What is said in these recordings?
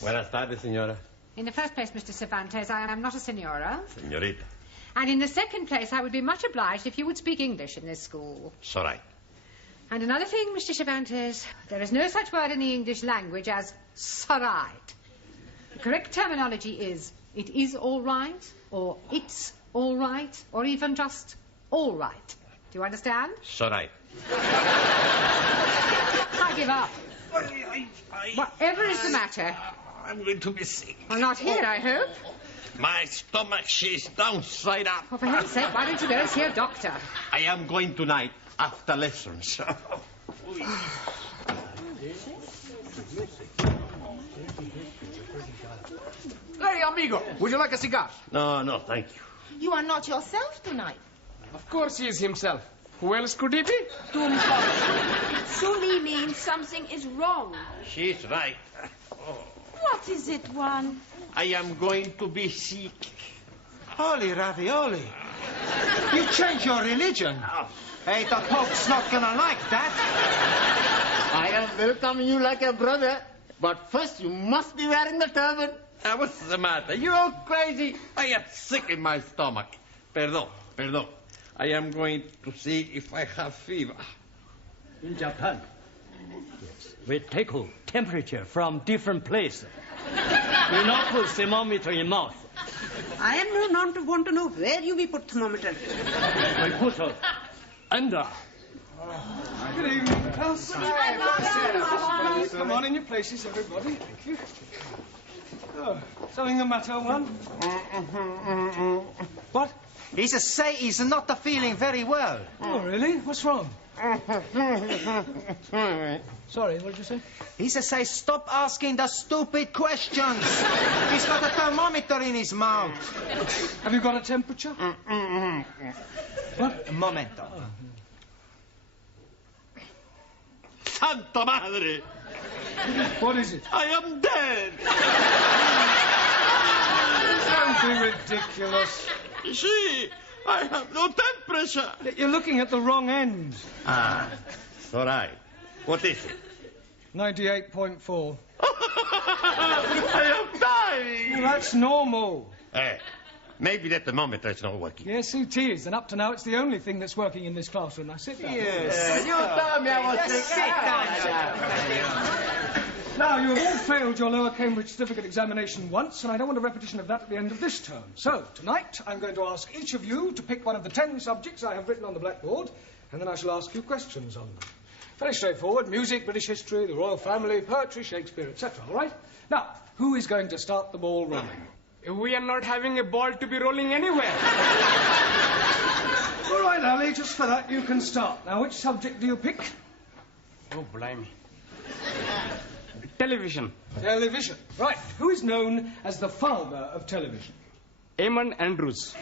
Buenas tardes, señora. In the first place, Mr. Cervantes, I am not a senora. Señorita. And in the second place, I would be much obliged if you would speak English in this school. It's all right. And another thing, Mr. Cervantes, there is no such word in the English language as "sorright." The correct terminology is "it is all right," or "it's all right," or even just "all right." Do you understand? It's all right. I give up. Whatever is the matter? I'm going to be sick. Well, not here, I hope. My stomach, she's downside up. Well, for heaven's sake, why don't you go and see a doctor? I am going tonight after lessons. Hey, amigo, would you like a cigar? No, thank you. You are not yourself tonight. Of course he is himself. Who else could he be? Sumi means something is wrong. She's right. What is it, Juan? I am going to be sick. Holy ravioli. You changed your religion. Hey, the Pope's not gonna like that. I am welcoming you like a brother, but first you must be wearing the turban. What's the matter? You're all crazy. I am sick in my stomach. Perdón. I am going to see if I have fever. In Japan, yes, we take temperature from different places. We not put thermometer in mouth. I am not want to know where you will put thermometer. We put under. Good evening, class. Come on in your places, everybody. Thank you. Oh, something the matter, Juan? What? He's he's not feeling very well. Oh, really? What's wrong? Sorry, what did you say? He say, stop asking the stupid questions. He's got a thermometer in his mouth. Have you got a temperature? What? Un momento. Santa Madre! What is it? I am dead! Don't be ridiculous. See, I have no temperature. You're looking at the wrong end. It's all right. What is it? 98.4. I am dying. Well, that's normal. Hey, maybe that thermometer is not working. Yes, it is. And up to now, it's the only thing that's working in this classroom. Now, sit down. Yes. You told me I was sick. Sit down. Now, you have all failed your lower Cambridge certificate examination once, and I don't want a repetition of that at the end of this term. So, tonight, I'm going to ask each of you to pick one of the 10 subjects I have written on the blackboard, and then I shall ask you questions on them. Very straightforward. Music, British history, the royal family, poetry, Shakespeare, etc. All right? Now, who is going to start the ball rolling? We are not having a ball to be rolling anywhere. All right, Ali, just for that, you can start. Now, which subject do you pick? Oh, blimey. Television. Television. Right. Who is known as the father of television? Eamon Andrews.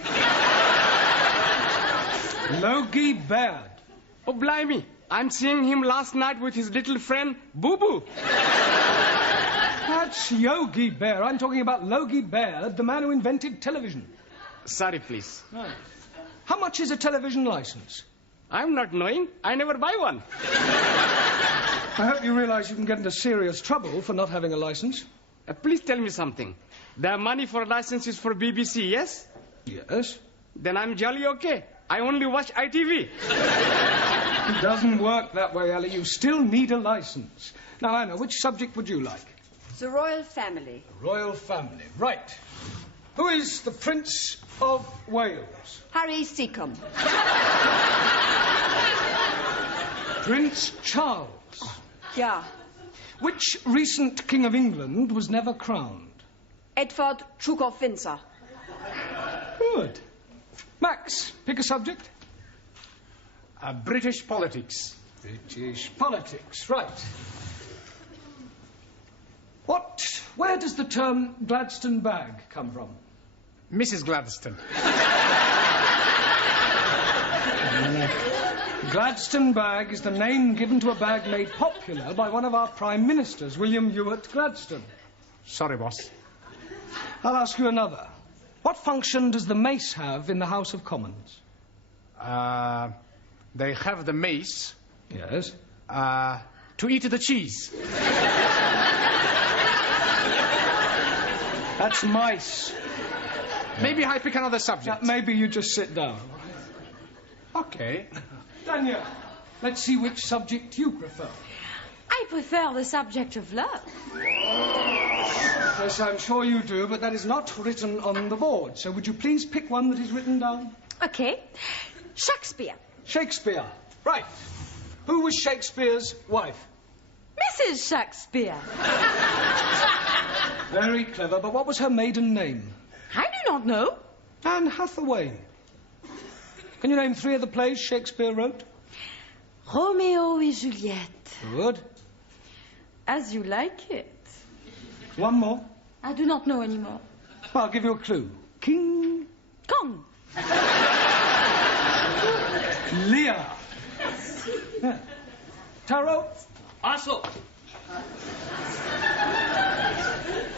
Logie Baird. Oh, blimey. I'm seeing him last night with his little friend, Boo Boo. That's Yogi Bear. I'm talking about Logie Baird, the man who invented television. Sorry, please. Right. How much is a television license? I'm not knowing. I never buy one. I hope you realize you can get into serious trouble for not having a license. Please tell me something. The money for license is for BBC, yes? Yes. Then I'm jolly okay. I only watch ITV. It doesn't work that way, Ali. You still need a license. Now, Anna, which subject would you like? The royal family. The royal family. Right. Who is the Prince of Wales? Harry Seacombe. Prince Charles. Yeah. Which recent King of England was never crowned? Edward, Duke of Windsor. Good. Max, pick a subject. British politics. British politics, right. Where does the term Gladstone bag come from? Mrs. Gladstone. Gladstone bag is the name given to a bag made popular by one of our Prime Ministers, William Ewart Gladstone. Sorry, boss. I'll ask you another. What function does the mace have in the House of Commons? They have the mace. Yes. To eat the cheese. That's mice. Maybe I pick another subject. Maybe you just sit down. Okay. Daniel, let's see which subject you prefer. I prefer the subject of love. Yes, I'm sure you do, but that is not written on the board. So would you please pick one that is written down? Okay. Shakespeare. Shakespeare. Right. Who was Shakespeare's wife? Mrs. Shakespeare. Very clever, but what was her maiden name? I do not know. Anne Hathaway. Can you name 3 of the plays Shakespeare wrote? Romeo and Juliet. Good. As you like it. One more. I do not know anymore. Well, I'll give you a clue. King Kong. Lear. Yeah. Taro? Also,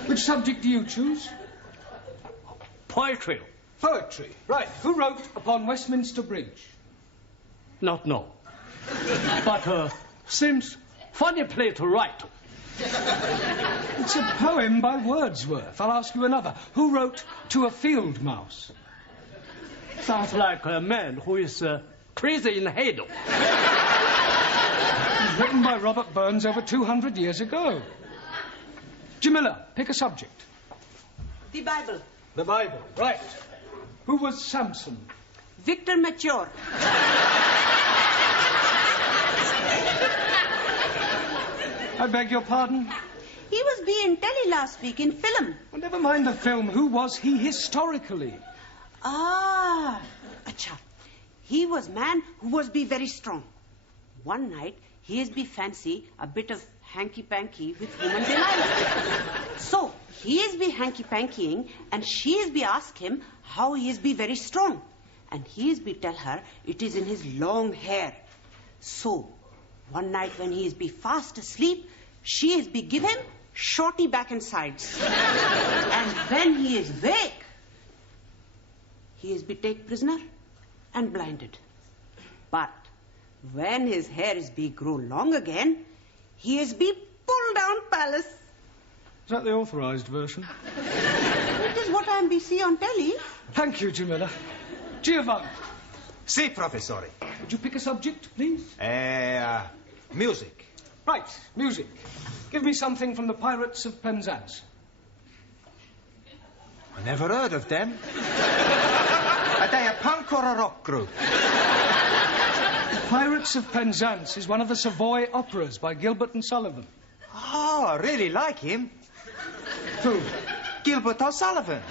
Which subject do you choose? poetry. Poetry. Right. Who wrote Upon Westminster Bridge? Not know. But seems funny play to write. It's a poem by Wordsworth. I'll ask you another. Who wrote To a Field Mouse? Sounds like a man who is crazy in the head. It was written by Robert Burns over 200 years ago. Jamila, pick a subject. The Bible. The Bible. Right. Who was Samson? Victor Mature. I beg your pardon? He was being telly last week in film. Well, never mind the film. Who was he historically? Ah, acha. He was man who was be very strong. One night, he is be fancy a bit of hanky-panky with woman Delilah. So, he is be hanky-pankying and she is be ask him how he is be very strong. And he is be tell her it is in his long hair. So, one night when he is be fast asleep, she is be give him shorty back and sides. And when he is wake, he is be take prisoner and blinded. But when his hair is be grow long again, he is be pulled down palace. Is that the authorised version? It is what I am be see on telly. Thank you, Jamila. Giovanni, Si, professore. would you pick a subject, please? Music. Right, music. Give me something from the Pirates of Penzance. I never heard of them. Are they a punk or a rock group? Pirates of Penzance is one of the Savoy operas by Gilbert and Sullivan. Oh, I really like him. Who? Gilbert O'Sullivan.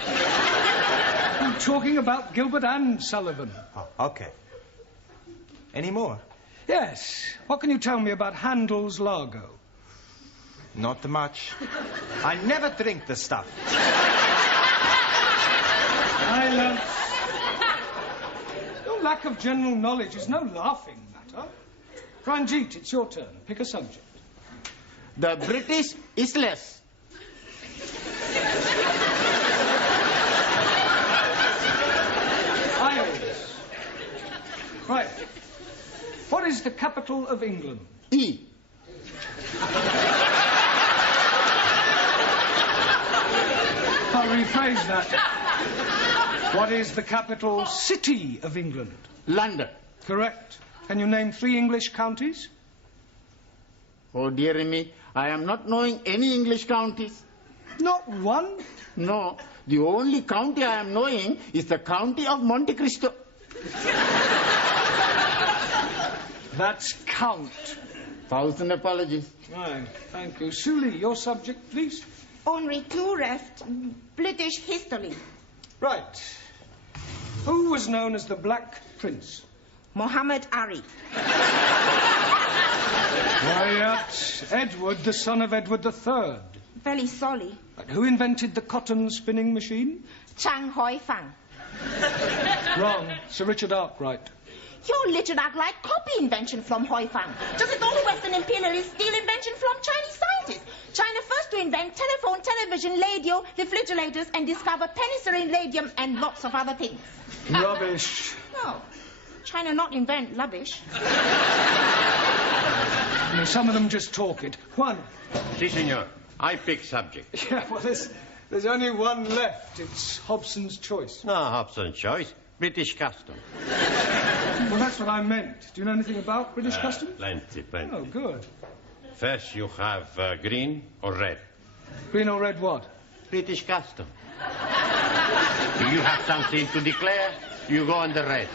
I'm talking about Gilbert and Sullivan. Oh, okay. Any more? Yes. What can you tell me about Handel's Largo? Not much. I never drink the stuff. Silence. Your lack of general knowledge is no laughing matter. Ranjit, it's your turn. Pick a subject. The British Isles. Isles. Right. What is the capital of England? E. I'll rephrase that. What is the capital city of England? London. Correct. Can you name 3 English counties? Oh, dear me, I am not knowing any English counties. Not one? No, the only county I am knowing is the county of Monte Cristo. That's count. 1,000 apologies. Right, thank you. Suli, your subject, please. Henri Toureft, British history. Right. Who was known as the Black Prince? Muhammad Ali. Quiet. Edward, the son of Edward III. Very sorry. And who invented the cotton spinning machine? Chang Hoi Fang. Wrong. Sir Richard Arkwright. Your Richard Arkwright copy invention from Hoi Fang. Just as all the Western imperialists steal invention from Chinese scientists. China first to invent telephone, television, radio, refrigerators, and discover penicillin, radium, and lots of other things. Rubbish. No. China not invent rubbish. No, some of them just talk it. Juan. Si, senor. I pick subject. Yeah, well, there's only one left. It's Hobson's choice. No, Hobson's choice. British custom. Well, that's what I meant. Do you know anything about British custom? Plenty. Oh, good. First you have green or red. Green or red what? British custom. If you have something to declare, you go on the red.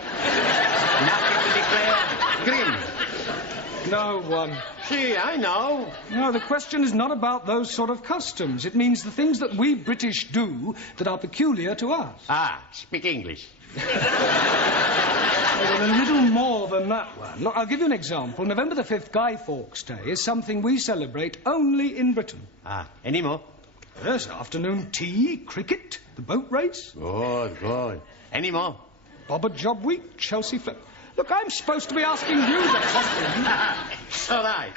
Nothing to declare, green. No one. See, I know. No, the question is not about those sort of customs. It means the things that we British do that are peculiar to us. Ah, speak English. Well, a little more than that one. Look, I'll give you an example. November the 5th, Guy Fawkes Day, is something we celebrate only in Britain. Ah, any more? Yes, afternoon tea, cricket, the boat race. Good. Any more? Bobber Job Week, Chelsea Flip. Look, I'm supposed to be asking you the question. All right.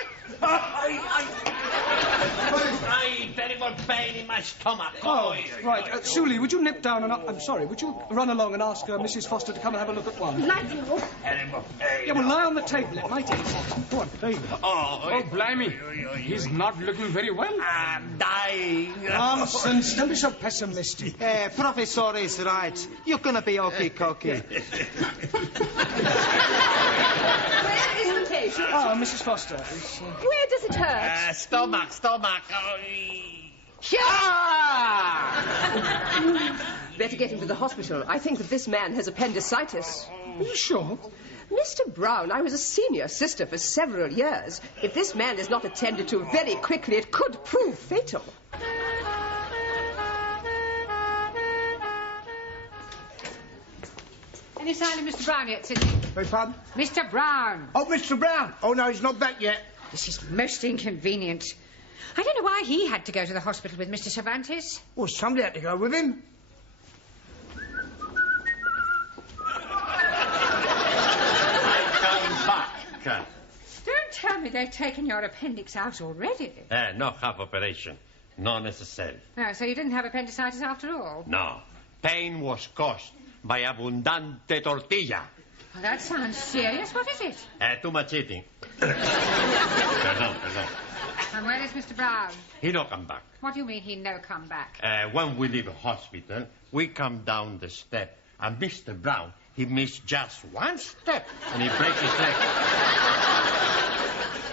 Terrible pain in my stomach. Oh, right. Suli, would you nip down and... I'm sorry, would you run along and ask Mrs. Foster to come and have a look at one? Righty-ho. Terrible pain. Yeah, well, lie on the table. It might ease. Go on, baby. Oh, blimey. He's not looking very well. I'm dying. Nonsense. Don't be so pessimistic. Professor is right. You're gonna be okay-cokey. Where is the patient? Ah, Mrs. Foster. Where does it hurt? Stomach. Better get him to the hospital. I think that this man has appendicitis. Are you sure? Mr. Brown, I was a senior sister for several years. If this man is not attended to very quickly, it could prove fatal. Any sign of Mr. Brown yet, Sidney? Beg pardon? Mr. Brown. Oh, Mr. Brown. Oh, no, he's not back yet. This is most inconvenient. I don't know why he had to go to the hospital with Mr. Cervantes. Well, somebody had to go with him. Come back. Don't tell me they've taken your appendix out already. No half operation. No necessary. Oh, so you didn't have appendicitis after all? No. Pain was caused by abundante tortilla. Well, that sounds serious. What is it? Too much eating. Perdón. And where is Mr. Brown? He no come back. What do you mean he no come back? When we leave the hospital, we come down the step, and Mr. Brown, he missed just one step, and he breaks his leg.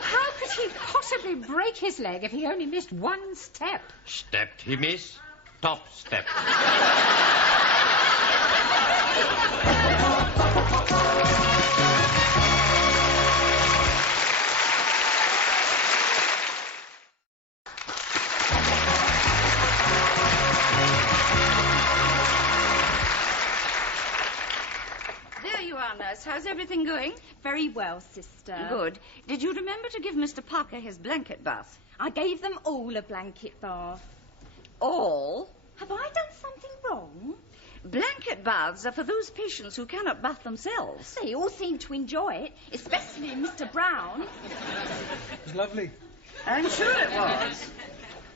How could he possibly break his leg if he only missed one step? Stepped he missed, top step. How's everything going? Very well, sister. Good. Did you remember to give Mr. Parker his blanket bath? I gave them all a blanket bath. All? Have I done something wrong? Blanket baths are for those patients who cannot bath themselves. They all seem to enjoy it, especially Mr. Brown. It was lovely. I'm sure it was.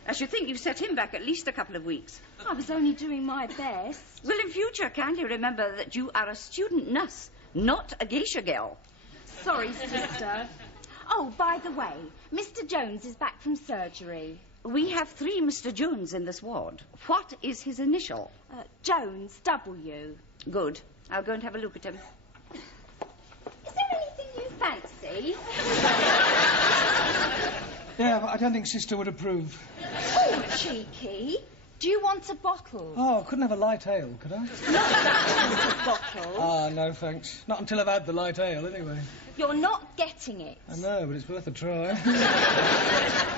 I should think you've set him back at least a couple of weeks. I was only doing my best. Well, in future, kindly remember that you are a student nurse, not a geisha girl. Sorry, sister. Oh, by the way, Mr. Jones is back from surgery. We have 3 Mr. Jones in this ward. What is his initial? Jones, W. Good. I'll go and have a look at him. Is there anything you fancy? Yeah, but I don't think Sister would approve. Oh, cheeky. Do you want a bottle? Oh, I couldn't have a light ale, could I? Not that bottle. Ah, no, thanks. Not until I've had the light ale, anyway. You're not getting it. I know, but it's worth a try.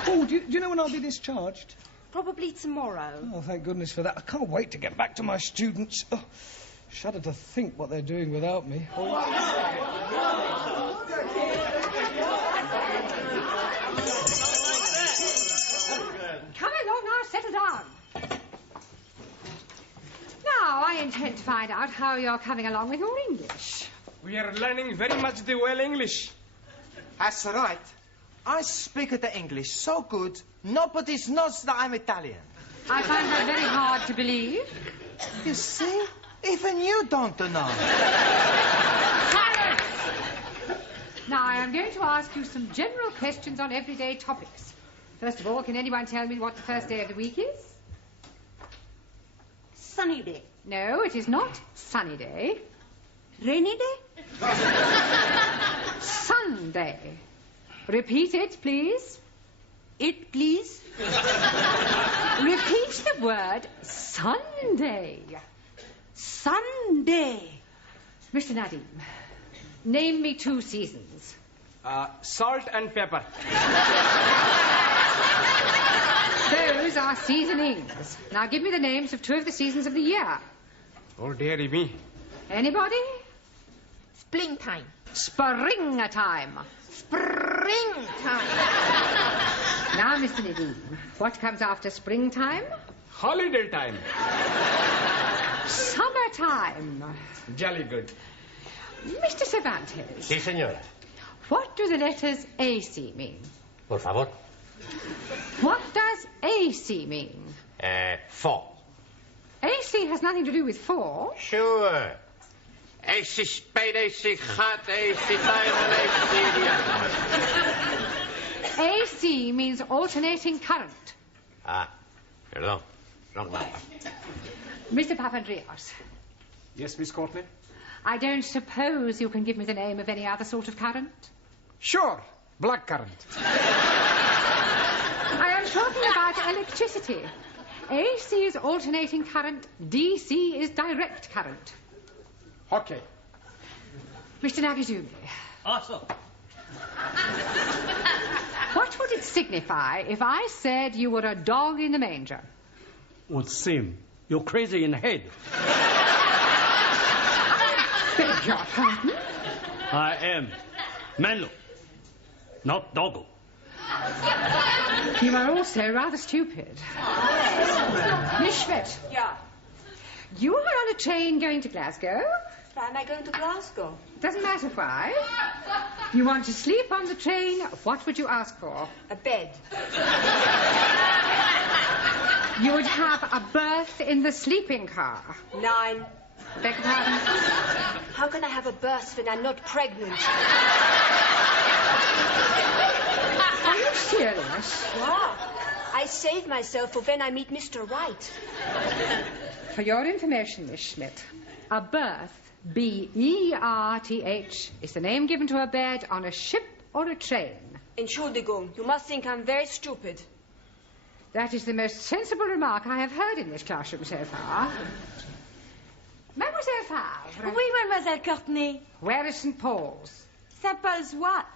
Oh, do you know when I'll be discharged? Probably tomorrow. Oh, thank goodness for that. I can't wait to get back to my students. Oh, shudder to think what they're doing without me. Oh. Come along now, settle down. Now, I intend to find out how you're coming along with your English. We are learning very much the well English. That's right. I speak the English so good, nobody knows that I'm Italian. I find that very hard to believe. You see? Even you don't know. Silence! Now, I am going to ask you some general questions on everyday topics. First of all, can anyone tell me what the first day of the week is? Sunny day. No, it is not sunny day. Rainy day? Sunday. Repeat it, please. It, please. Repeat the word Sunday. Sunday. Mr. Nadim, name me 2 seasons. Salt and pepper. Those are seasonings. Now give me the names of 2 of the seasons of the year. Oh, dearie me. Anybody? Springtime. Springtime. Springtime. Now, Mr. Nadim, what comes after springtime? Holiday time. Summertime. Jolly good. Mr. Cervantes. Sí, señora. What do the letters AC mean? Por favor. What does AC mean? 4. AC has nothing to do with 4. Sure. AC spade, AC hot, AC diamond, AC diamond. AC means alternating current. Ah, perdón. Wrong number. Mr. Papandreou. Yes, Miss Courtney? I don't suppose you can give me the name of any other sort of current? Sure. Black current. I am talking about electricity. AC is alternating current, DC is direct current. Okay. Mr. Nagazumi. Also. What would it signify if I said you were a dog in the manger? Would seem you're crazy in the head. Beg your pardon? I am Menlo, not Doggo. You are also rather stupid. Miss Schmidt. Yeah. You are on a train going to Glasgow? Why am I going to Glasgow? Doesn't matter why. You want to sleep on the train, what would you ask for? A bed. You would have a berth in the sleeping car. 9. Beg your pardon? How can I have a berth when I'm not pregnant? Are you serious? Yeah. I save myself for when I meet Mr. Wright. For your information, Miss Schmidt, a berth, B-E-R-T-H, is the name given to a bed on a ship or a train. Entschuldigung, you must think I'm very stupid. That is the most sensible remark I have heard in this classroom so far. Mademoiselle Favre. Oui, Mademoiselle Courtney. Where is St. Paul's? St. Paul's what?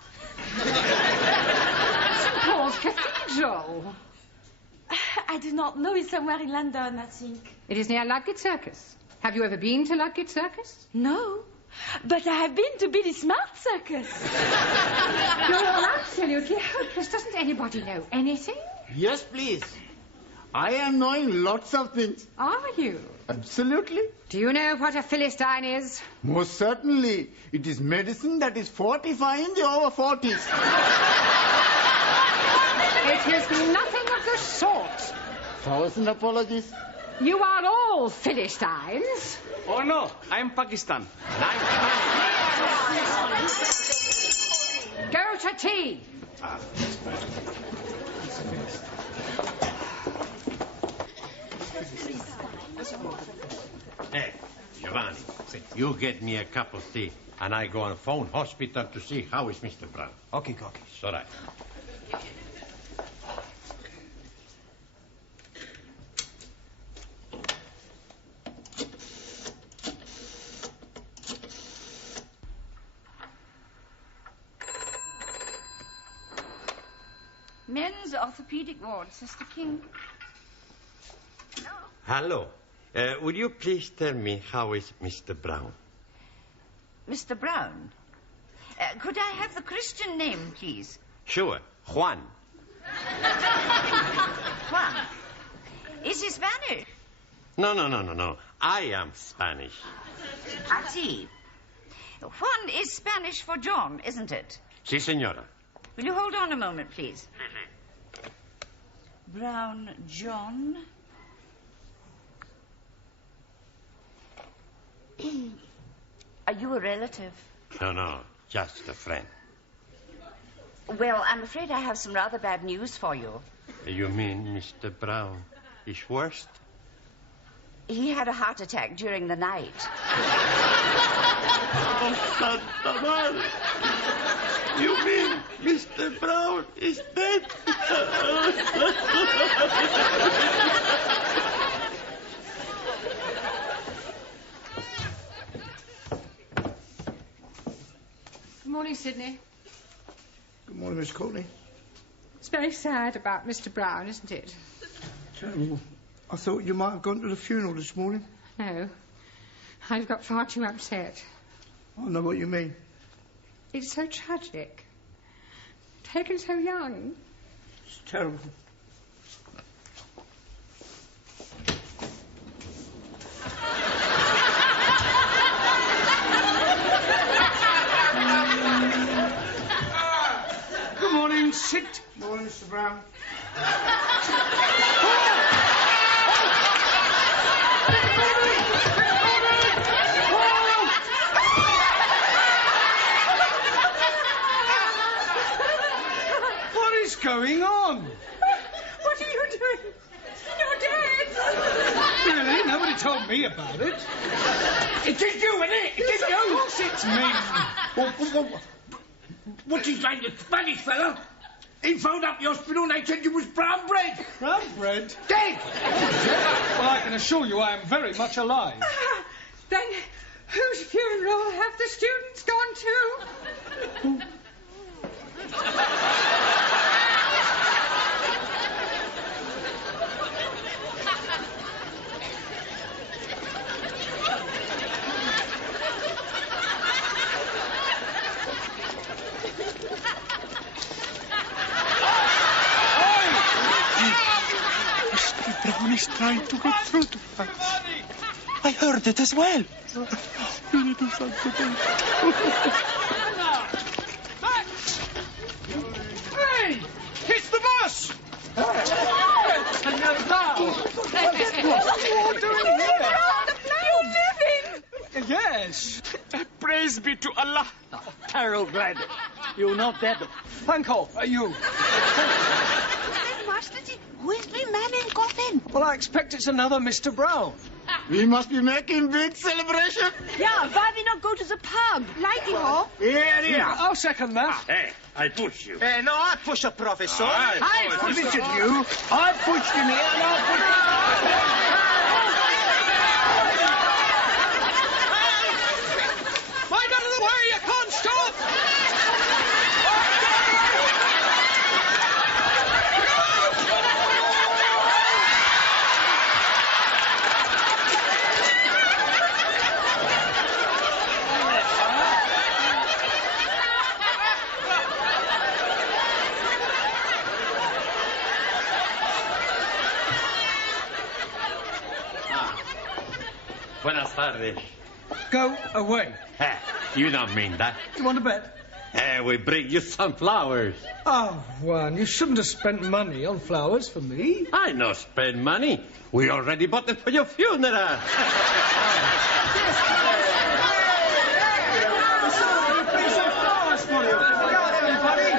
St. Paul's Cathedral. I do not know. It's somewhere in London, I think. It is near Ludgate Circus. Have you ever been to Ludgate Circus? No. But I have been to Billy Smart Circus. You're all absolutely hopeless. Doesn't anybody know anything? Yes, please. I am knowing lots of things. Are you? Absolutely. Do you know what a Philistine is? Most certainly. It is medicine that is fortifying the over 40s. It is nothing of the sort. 1,000 apologies. You are all Philistines. Oh, no. I'm Pakistan. Go to tea. Hey, Giovanni, you get me a cup of tea, and I go and phone hospital to see how is Mr. Brown. Okay, okay. It's all right. Men's orthopedic ward, Sister King. Hello. Would you please tell me how is Mr. Brown? Mr. Brown? Could I have the Christian name, please? Sure. Juan. Juan. Is he Spanish? No. I am Spanish. I see. Juan is Spanish for John, isn't it? Si, señora. Will you hold on a moment, please? Brown John. Are you a relative? No. Just a friend. Well, I'm afraid I have some rather bad news for you. You mean Mr. Brown is worst? He had a heart attack during the night. Oh, Santa Madre. You mean Mr. Brown is dead? Good morning, Sidney. Good morning, Miss Courtney. It's very sad about Mr. Brown, isn't it? Terrible. I thought you might have gone to the funeral this morning. No. I've got far too upset. I know what you mean. It's so tragic. Taken so young. It's terrible. Good morning, Sid. Morning, Mr. Brown. What is going on? What are you doing? You're dead. Really? Nobody told me about it. It is you, isn't it? It is you. Of course it's me. What's his name, the Spanish fella? He phoned up the hospital and they said you was brown bread. Brown bread? Dead. Well, I can assure you I am very much alive. Then whose funeral have the students gone to? Brown is trying to get through to us. I heard it as well. You need to do something. Hey! It's the bus! What are you all doing here? You're living! Yes. Praise be to Allah. Terrible glad. You're not dead. Panko, are you? Masterji, who is the man in coffin? Well, I expect it's another Mr. Brown. We must be making big celebration. Yeah, why we not go to the pub? Lighty ho. Here. I'll second that. Hey, I push you. No, I push a professor. I pushed you. I pushed him here and I pushed Mind out of the way, you can't stop! Buenas tardes. Go away. You don't mean that. You want to bet? We bring you some flowers. Oh, Juan, you shouldn't have spent money on flowers for me. I no spend money. We already bought them for your funeral. Flowers for you. Go on, everybody.